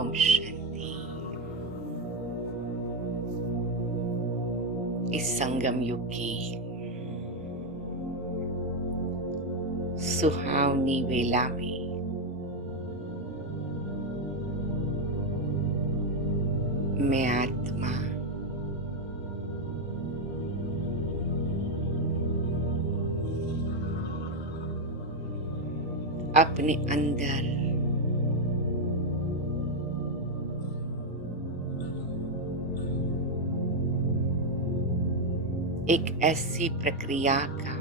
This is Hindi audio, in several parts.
ओम शांति। इस संगम युग की सुहावनी वेला में मैं आत्मा अपने अंदर एक ऐसी प्रक्रिया का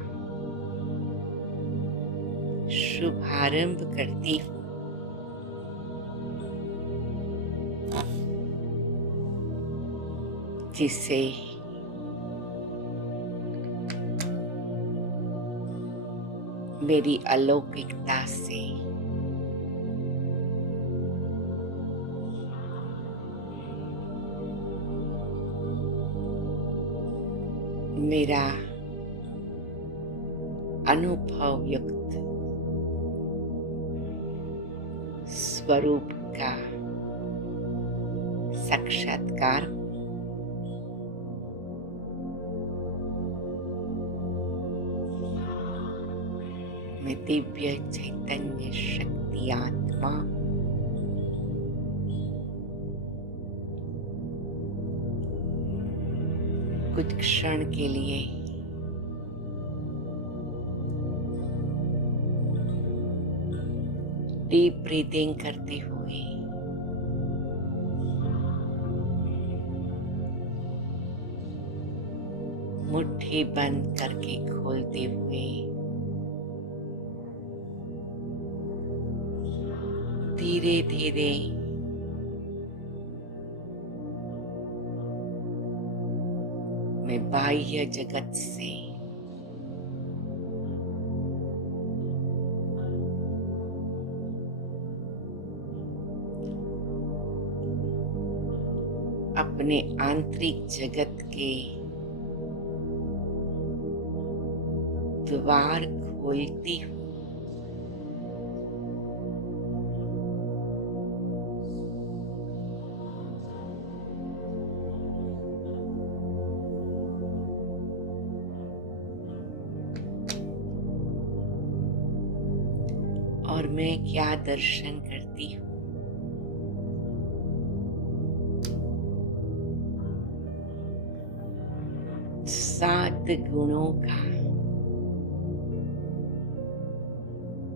शुभारंभ करती हूँ जिसे मेरी अलौकिकता से मेरा अनुभव युक्त स्वरूप का साक्षात्कार मैं दिव्य चैतन्य शक्ति आत्मा कुछ क्षण के लिए डीप ब्रीदिंग करते हुए मुट्ठी बंद करके खोलते हुए धीरे धीरे मैं बाह्य जगत से अपने आंतरिक जगत के द्वार खोलती हूँ। और मैं क्या दर्शन करती हूँ? सात गुणों का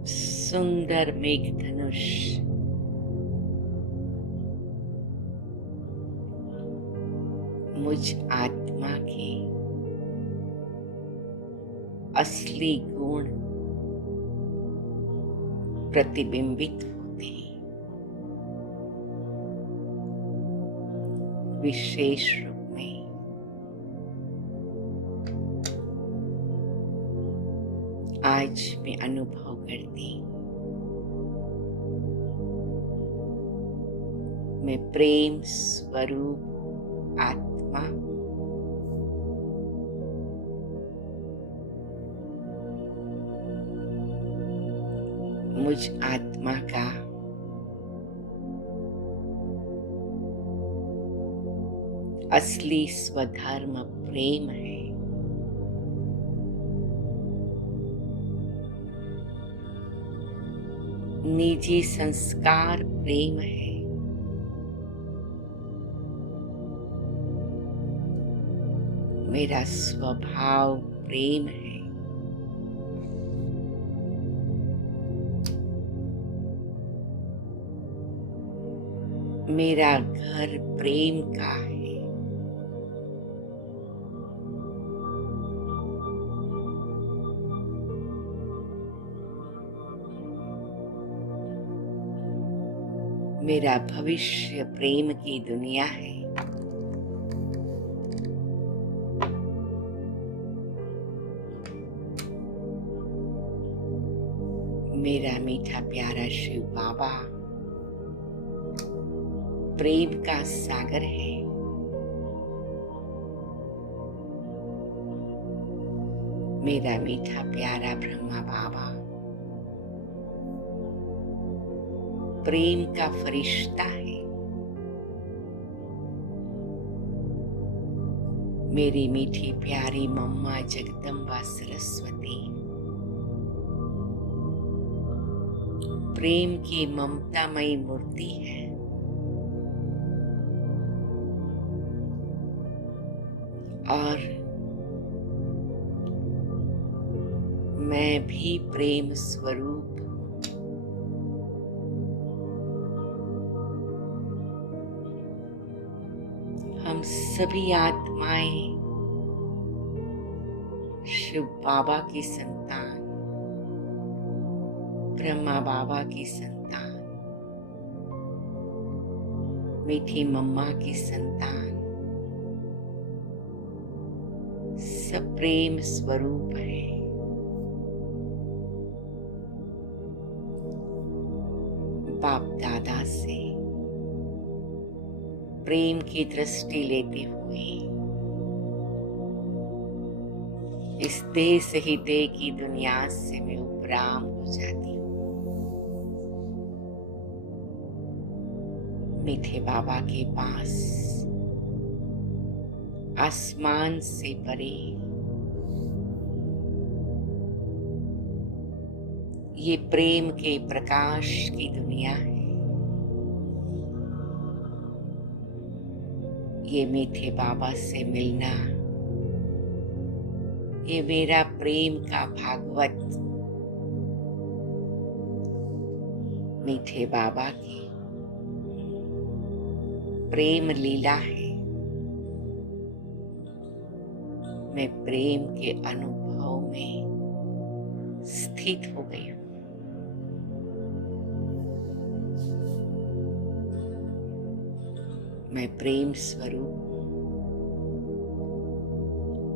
सुंदर मेघधनुष मुझ आत्मा के असली गुण प्रतिबिंबित होते हैं। विशेष रूप में आज मैं अनुभव करती हूँ मैं प्रेम स्वरूप आत्मा हूँ। मुझ आत्मा का असली स्वधर्म प्रेम है। निजी संस्कार प्रेम है। मेरा स्वभाव प्रेम है। मेरा घर प्रेम का है। मेरा भविष्य प्रेम की दुनिया है। मेरा मीठा प्यारा शिव बाबा प्रेम का सागर है। मेरा मीठा प्यारा ब्रह्मा बाबा प्रेम का फरिश्ता है। मेरी मीठी प्यारी मम्मा जगदम्बा सरस्वती, प्रेम की ममतामयी मूर्ति है। और मैं भी प्रेम स्वरूप हम सभी आत्माएं शिव बाबा की संतान, ब्रह्मा बाबा की संतान, मीठी मम्मा की संतान, सब प्रेम स्वरूप है। बाप दादा से प्रेम की दृष्टि लेते हुए इस देह से ही देह की दुनिया से मैं उपराम हो जाती हूँ। मीठे बाबा के पास आसमान से परे ये प्रेम के प्रकाश की दुनिया है। ये मीठे बाबा से मिलना, ये मेरा प्रेम का भागवत मीठे बाबा की प्रेम लीला है। मैं प्रेम के अनुभव में स्थित हो गई हूँ। मैं प्रेम स्वरूप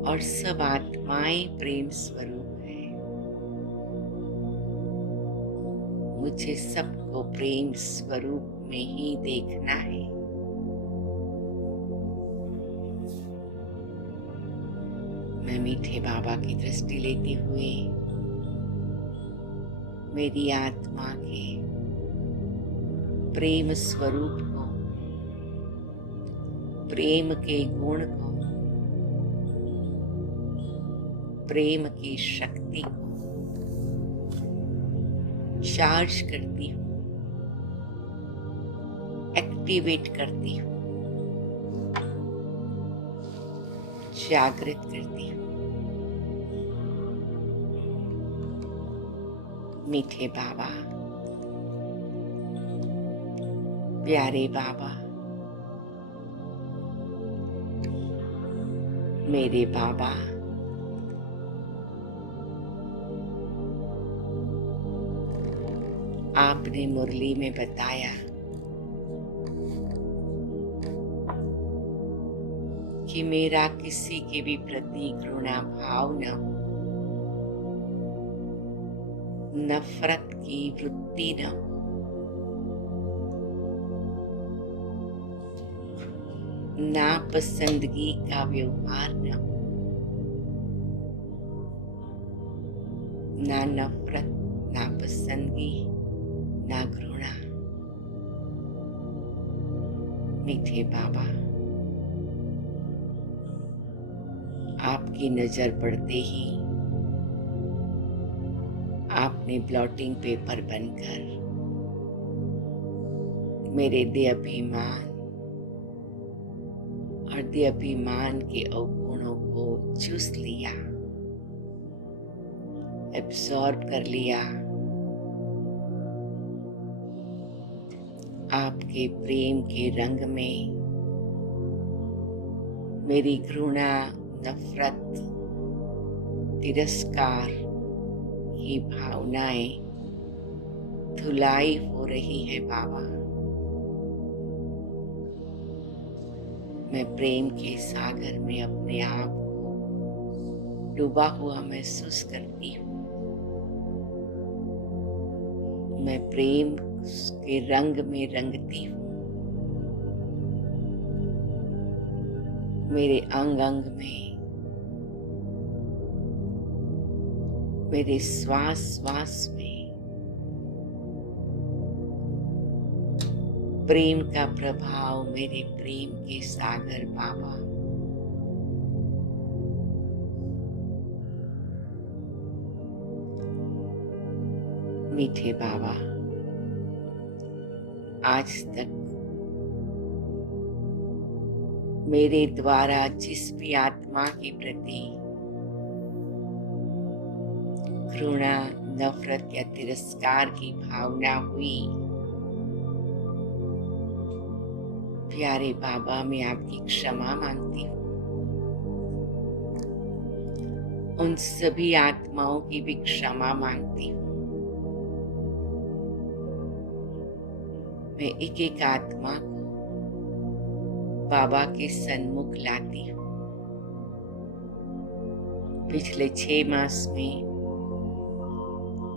और सब आत्माएं प्रेम स्वरूप है। मुझे सबको प्रेम स्वरूप में ही देखना है। मैं मीठे बाबा की दृष्टि लेते हुए मेरी आत्मा के प्रेम स्वरूप को, प्रेम के गुण को, प्रेम की शक्ति को चार्ज करती हूँ, एक्टिवेट करती हूँ, जागृत करती हूँ। मीठे बाबा, प्यारे बाबा, मेरे बाबा, आपने मुरली में बताया कि मेरा किसी के भी प्रति घृणा भाव न हो, नफरत की वृत्ति न हो, नापसंदगी का व्यवहार न हो, ना नफरत, ना पसंदगी, ना घृणा। मीठे बाबा, आपकी नजर पड़ते ही आपने ब्लॉटिंग पेपर बनकर मेरे देहाभिमान और देहाभिमान के अवगुणों को चूस लिया, एब्सॉर्ब कर लिया। आपके प्रेम के रंग में मेरी घृणा, नफरत, तिरस्कार की भावनाएं धुलाई हो रही है बाबा। मैं प्रेम के सागर में अपने आप को डूबा हुआ महसूस करती हूँ। मैं प्रेम के रंग में रंगती हूँ। मेरे अंग अंग में, मेरे श्वास श्वास में प्रेम का प्रभाव, मेरे प्रेम के सागर बाबा मीठे बाबा, आज तक मेरे द्वारा जिस भी आत्मा के प्रति घृणा, नफरत या तिरस्कार की भावना हुई, प्यारे बाबा मैं आपकी क्षमा मांगती हूँ। उन सभी आत्माओं की भी क्षमा मांगती हूँ। मैं एक एक आत्मा को बाबा के सन्मुख लाती हूँ। पिछले 6 मास में,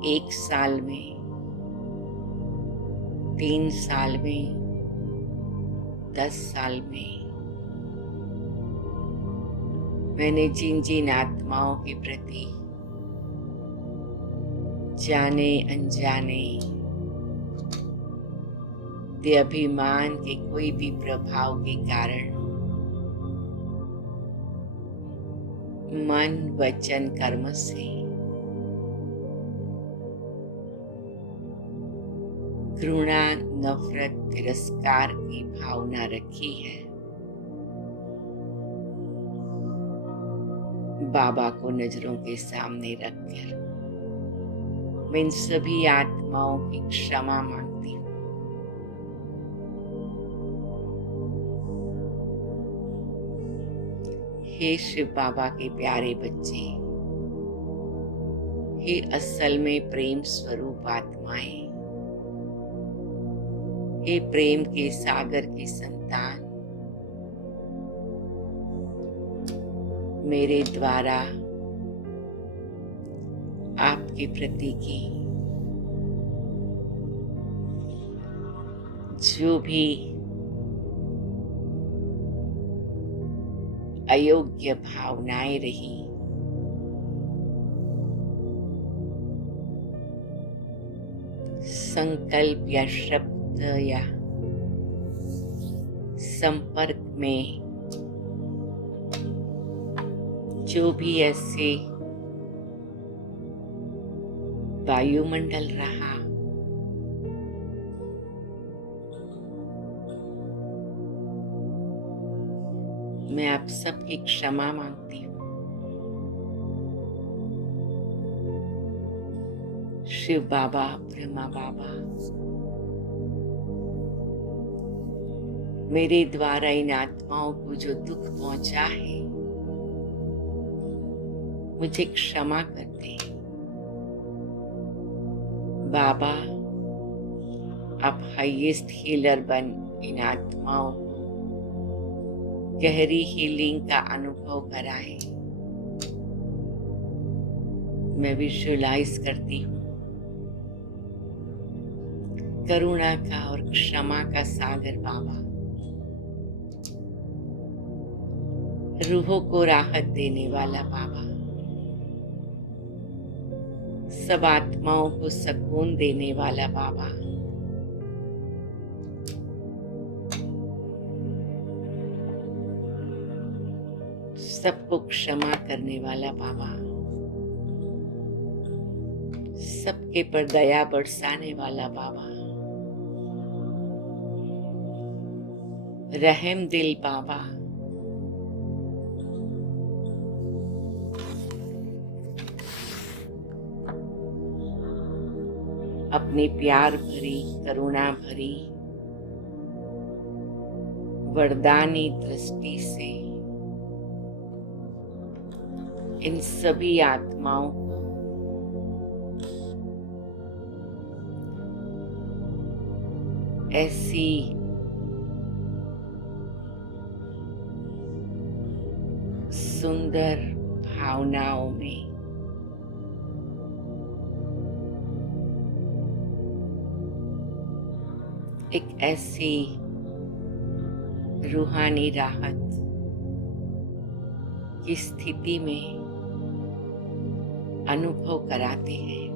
1 साल में, 3 साल में, 10 साल में मैंने जिन जिन आत्माओं के प्रति जाने अनजाने अभिमान के कोई भी प्रभाव के कारण मन, वचन, कर्म से घृणा, नफरत, तिरस्कार की भावना रखी है, बाबा को नजरों के सामने रखकर मैं इन सभी आत्माओं की क्षमा मांगती हूँ। हे शिव बाबा के प्यारे बच्चे, हे असल में प्रेम स्वरूप आत्माएं, हे प्रेम के सागर की संतान, मेरे द्वारा आपके प्रति की जो भी अयोग्य भावनाएं रही, संकल्प या शब्द या संपर्क में जो भी ऐसे वायुमंडल रहा, मैं आप सबकी क्षमा मांगती हूँ। शिव बाबा, ब्रह्मा बाबा, मेरे द्वारा इन आत्माओं को जो दुख पहुंचा है मुझे क्षमा कर दे। बाबा, आप हाईएस्ट हीलर बन इन आत्माओं को गहरी हीलिंग का अनुभव कराए। मैं विजुअलाइज करती हूँ करुणा का और क्षमा का सागर बाबा, रूहों को राहत देने वाला बाबा, सब आत्माओं को सुकून देने वाला बाबा, सबको क्षमा करने वाला बाबा, सबके पर दया बरसाने वाला बाबा, रहम दिल बाबा, अपनी प्यार भरी, करुणा भरी, वरदानी दृष्टि से इन सभी आत्माओं को ऐसी सुंदर भावनाओं में एक ऐसी रूहानी राहत की स्थिति में अनुभव कराते हैं।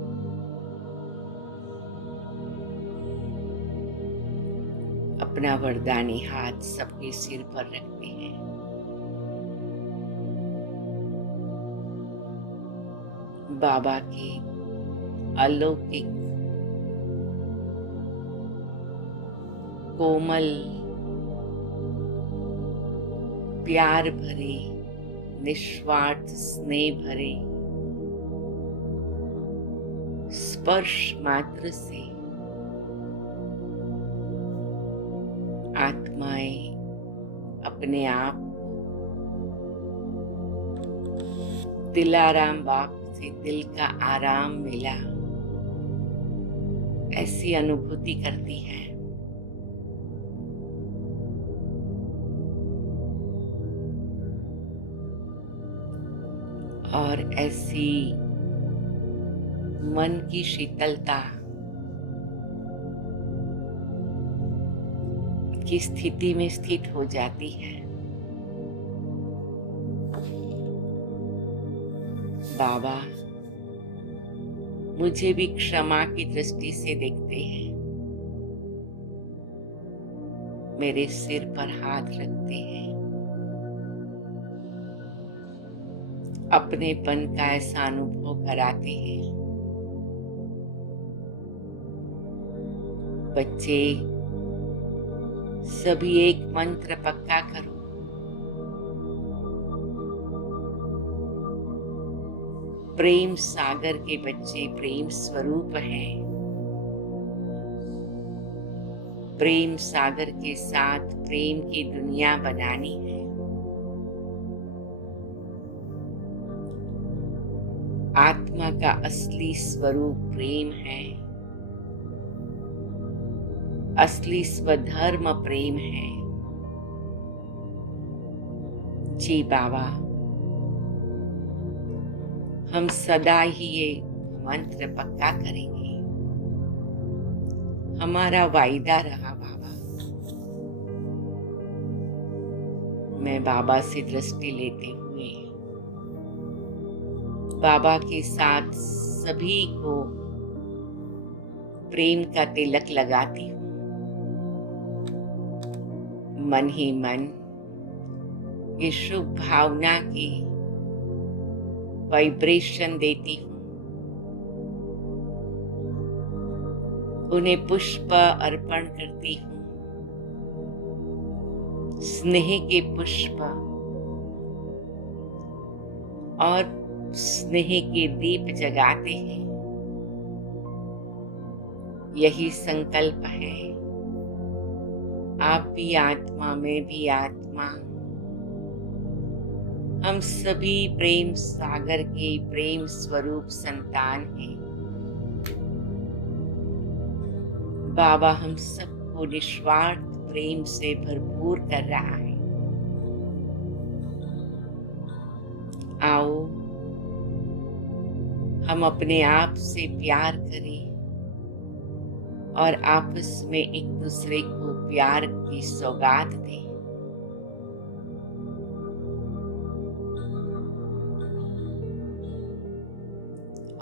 अपना वरदानी हाथ सबके सिर पर रखते हैं। बाबा की अलौकिक कोमल, प्यार भरे, निस्वार्थ स्नेह भरे स्पर्श मात्र से आत्माएं अपने आप दिलाराम बाप से दिल का आराम मिला ऐसी अनुभूति करती है। और ऐसी मन की शीतलता की स्थिति में स्थित हो जाती है। बाबा मुझे भी क्षमा की दृष्टि से देखते हैं, मेरे सिर पर हाथ रखते हैं, अपनेपन का ऐसा अनुभव कराते हैं। बच्चे सभी एक मंत्र पक्का करो, प्रेम सागर के बच्चे प्रेम स्वरूप हैं। प्रेम सागर के साथ प्रेम की दुनिया बनानी है। आत्मा का असली स्वरूप प्रेम है, असली स्वधर्म प्रेम है। जी बाबा, हम सदा ही ये मंत्र पक्का करेंगे। हमारा वायदा रहा बाबा। मैं बाबा से दृष्टि लेते हुए बाबा के साथ सभी को प्रेम का तिलक लगाती हूँ। मन ही मन ये शुभ भावना की वाइब्रेशन देती हूँ। उन्हें पुष्प अर्पण करती हूँ, स्नेह के पुष्प और स्नेह के दीप जगाते हैं। यही संकल्प है, आप भी आत्मा, मैं भी आत्मा, हम सभी प्रेम सागर के प्रेम स्वरूप संतान हैं। बाबा हम सबको निस्वार्थ प्रेम से भरपूर कर रहा है। आओ हम अपने आप से प्यार करें और आपस में एक दूसरे को प्यार की सौगात दें।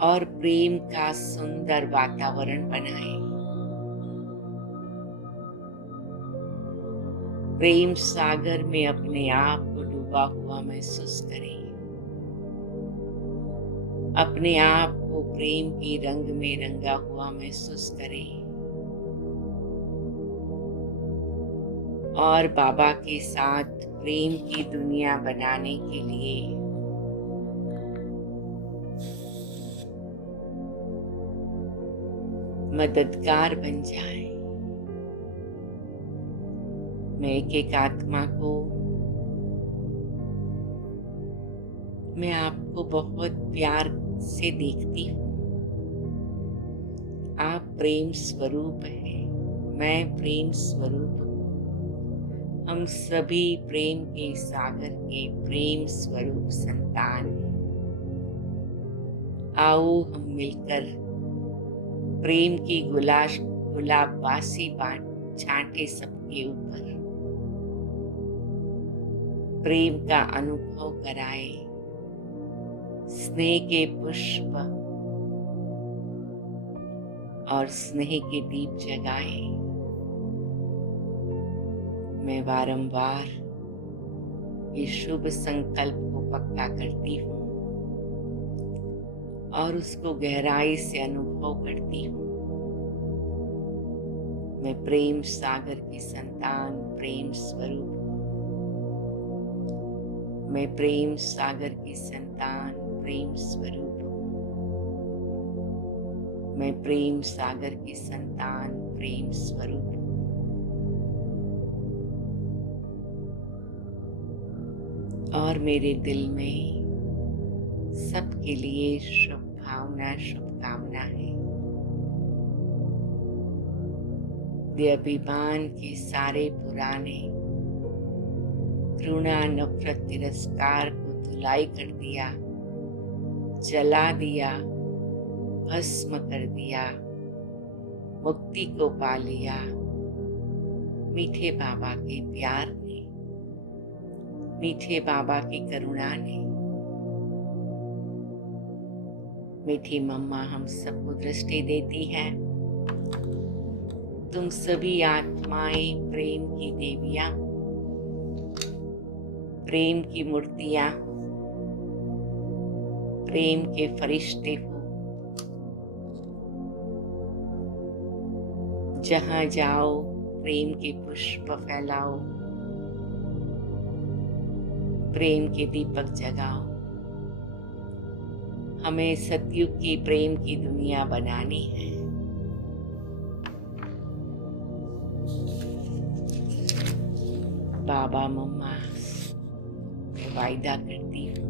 और प्रेम का सुंदर वातावरण बनाएं। प्रेम सागर में अपने आप को डूबा हुआ महसूस करें। अपने आप को प्रेम के रंग में रंगा हुआ महसूस करें। और बाबा के साथ प्रेम की दुनिया बनाने के लिए मददगार बन जाए। मैं एक एक आत्मा को, मैं आपको बहुत प्यार से देखती हूँ। आप प्रेम स्वरूप हैं, मैं प्रेम स्वरूप हूँ। हम सभी प्रेम के सागर के प्रेम स्वरूप संतान हैं। आओ हम मिलकर प्रेम की गुलाबवासी छांटे सबके ऊपर प्रेम का अनुभव कराए। स्नेह के पुष्प और स्नेह के दीप जगाए। मैं बारंबार ये शुभ संकल्प को पक्का करती हूँ और उसको गहराई से अनुभव करती हूँ। मैं प्रेम सागर की संतान प्रेम स्वरूप हूँ। मैं प्रेम सागर की संतान प्रेम स्वरूप हूँ। मैं प्रेम सागर की संतान प्रेम स्वरूप हूँ। और मेरे दिल में सबके लिए शुभकामना है। अभिमान के सारे पुराने घृणा नफरत तिरस्कार को धुलाई कर दिया, जला दिया, भस्म कर दिया, मुक्ति को पा लिया मीठे बाबा के प्यार ने, मीठे बाबा की करुणा ने। मीठी मम्मा हम सबको दृष्टि देती हैं। तुम सभी आत्माएं प्रेम की देवियां, प्रेम की मूर्तियां, प्रेम के फरिश्ते हो। जहां जाओ प्रेम के पुष्प फैलाओ, प्रेम के दीपक जगाओ। हमें सतयुग की प्रेम की दुनिया बनानी है। बाबा मम्मा मैं वायदा करती हूँ,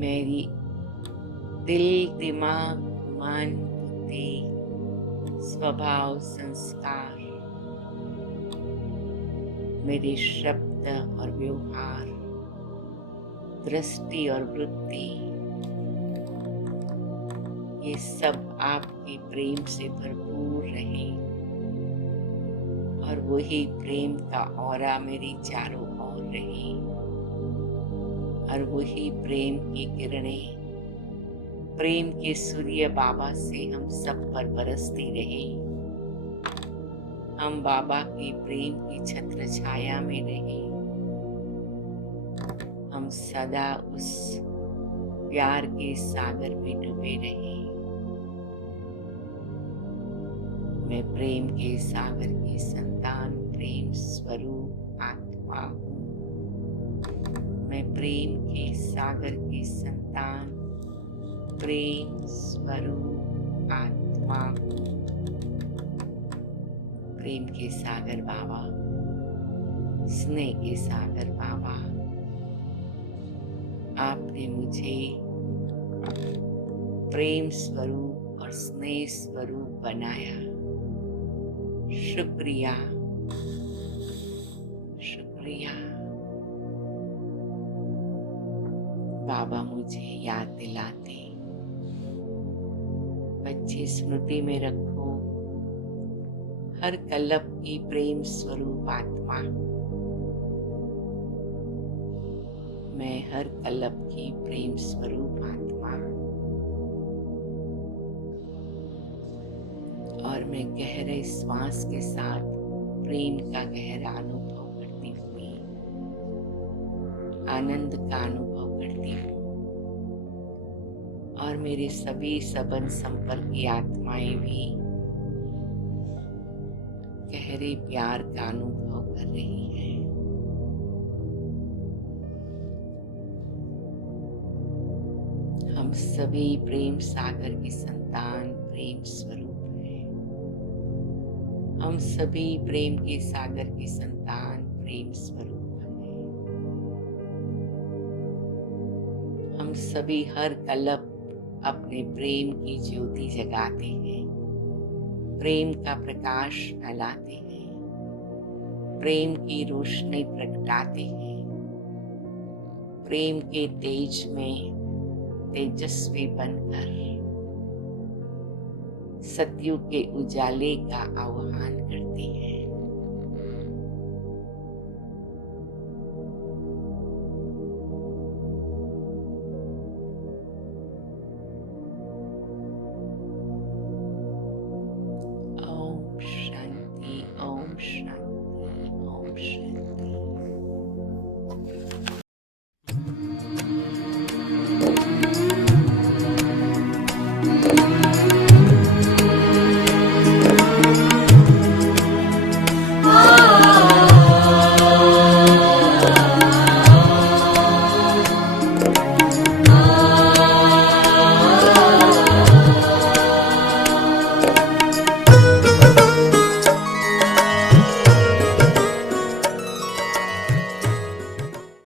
मेरी दिल दिमाग मन बुद्धि स्वभाव संस्कार, मेरे शब्द और व्यवहार, दृष्टि और वृत्ति, ये सब आपके प्रेम से भरपूर रहे और वही प्रेम का ऑरा मेरे चारों ओर रहे और वही प्रेम की किरणें प्रेम के सूर्य बाबा से हम सब पर बरसती रहे। हम बाबा की प्रेम की छत्र छाया में रहे। हम सदा उस प्यार के सागर में डूबे रहे। मैं प्रेम के सागर की संतान प्रेम स्वरूप आत्मा हूँ। मैं प्रेम के सागर की संतान प्रेम स्वरूप आत्मा हूँ। प्रेम के सागर बाबा, स्नेह के सागर बाबा, आपने मुझे प्रेम स्वरूप और स्नेह स्वरूप बनाया। शुक्रिया, शुक्रिया। बाबा मुझे याद दिलाते, बच्चे स्मृति में रखो, हर कल्प की प्रेम स्वरूप आत्मा हूँ। मैं हर कल्प की प्रेम स्वरूप आत्मा हूँ और मैं गहरे श्वास के साथ प्रेम का गहरा अनुभव करती हुई आनंद का अनुभव करती हूँ और मेरे सभी सबन संपर्की आत्माएं भी गहरे प्यार का अनुभव कर रही हैं। हम सभी प्रेम सागर की संतान प्रेम स्वरूप हैं। हम सभी प्रेम के सागर की संतान प्रेम स्वरूप हैं। हम सभी हर कल्प अपने प्रेम की ज्योति जगाते हैं, प्रेम का प्रकाश फैलाते हैं, प्रेम की रोशनी प्रगटाते हैं, प्रेम के तेज में तेजस्वी बनकर सतयुग के उजाले का आह्वान करते